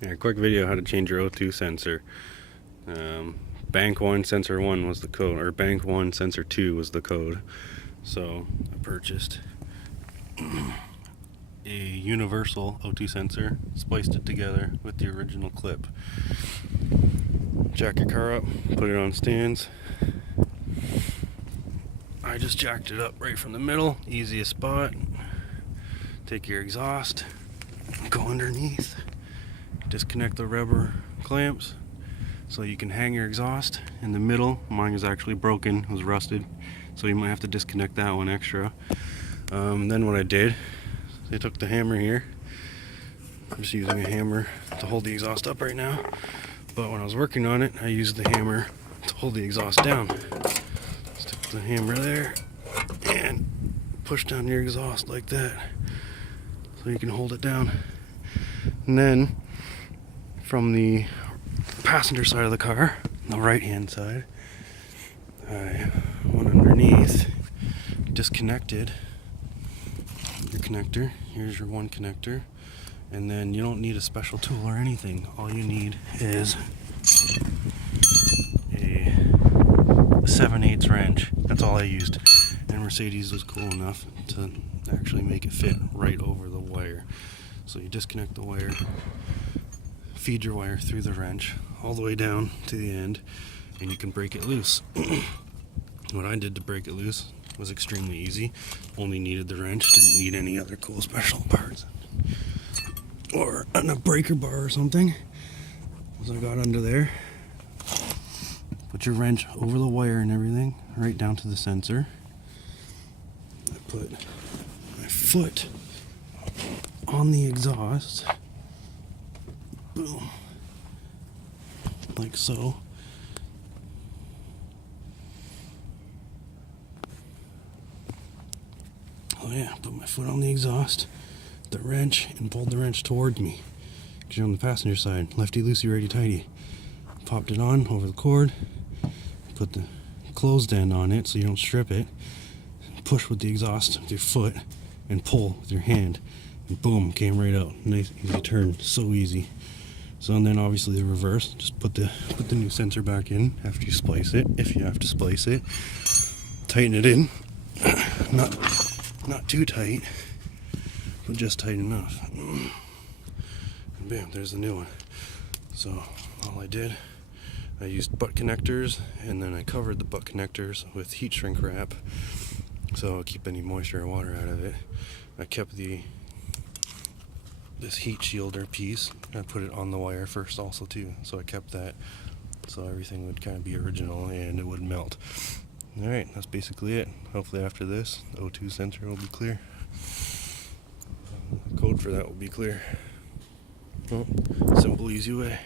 Yeah, quick video how to change your O2 sensor. Bank 1 sensor 1 was the code, or bank 1 sensor 2 was the code. So I purchased a universal O2 sensor, spliced it together with the original clip. Jack your car up, put it on stands. I just jacked it up right from the middle, easiest spot. Take your exhaust, go underneath, disconnect the rubber clamps so you can hang your exhaust in the middle. Mine is actually broken, it was rusted, so you might have to disconnect that one extra. Then what I did, I took the hammer here. I'm just using a hammer to hold the exhaust up right now, but when I was working on it, I used the hammer to hold the exhaust down. Stick the hammer there and push down your exhaust like that so you can hold it down. And then from the passenger side of the car, the right hand side, I went underneath, disconnected your connector. Here's your one connector, and then you don't need a special tool or anything. All you need is a 7/8 wrench. That's all I used, and Mercedes was cool enough to actually make it fit right over the wire. So you disconnect the wire, feed your wire through the wrench all the way down to the end, and you can break it loose. What I did to break it loose was extremely easy. Only needed the wrench, didn't need any other cool special parts or a breaker bar or something. So I got under there, put your wrench over the wire and everything, right down to the sensor. I put my foot on the exhaust, boom, like so. Oh yeah, put my foot on the exhaust, the wrench, and pulled the wrench toward me. Because you're on the passenger side, lefty loosey, righty tighty. Popped it on over the cord, put the closed end on it so you don't strip it. Push with the exhaust with your foot, and pull with your hand. And boom, came right out. Nice, easy turn, so easy. So and then obviously the reverse, just put the new sensor back in after you splice it, if you have to splice it. Tighten it in, not too tight, but just tight enough. And bam, there's the new one. So all I did, I used butt connectors, and then I covered the butt connectors with heat shrink wrap so I'll keep any moisture or water out of it. I kept this heat shielder piece, I put it on the wire first also too, so I kept that so everything would kind of be original and it wouldn't melt. Alright, that's basically it. Hopefully after this, the O2 sensor will be clear. The code for that will be clear. Well, simple, easy way.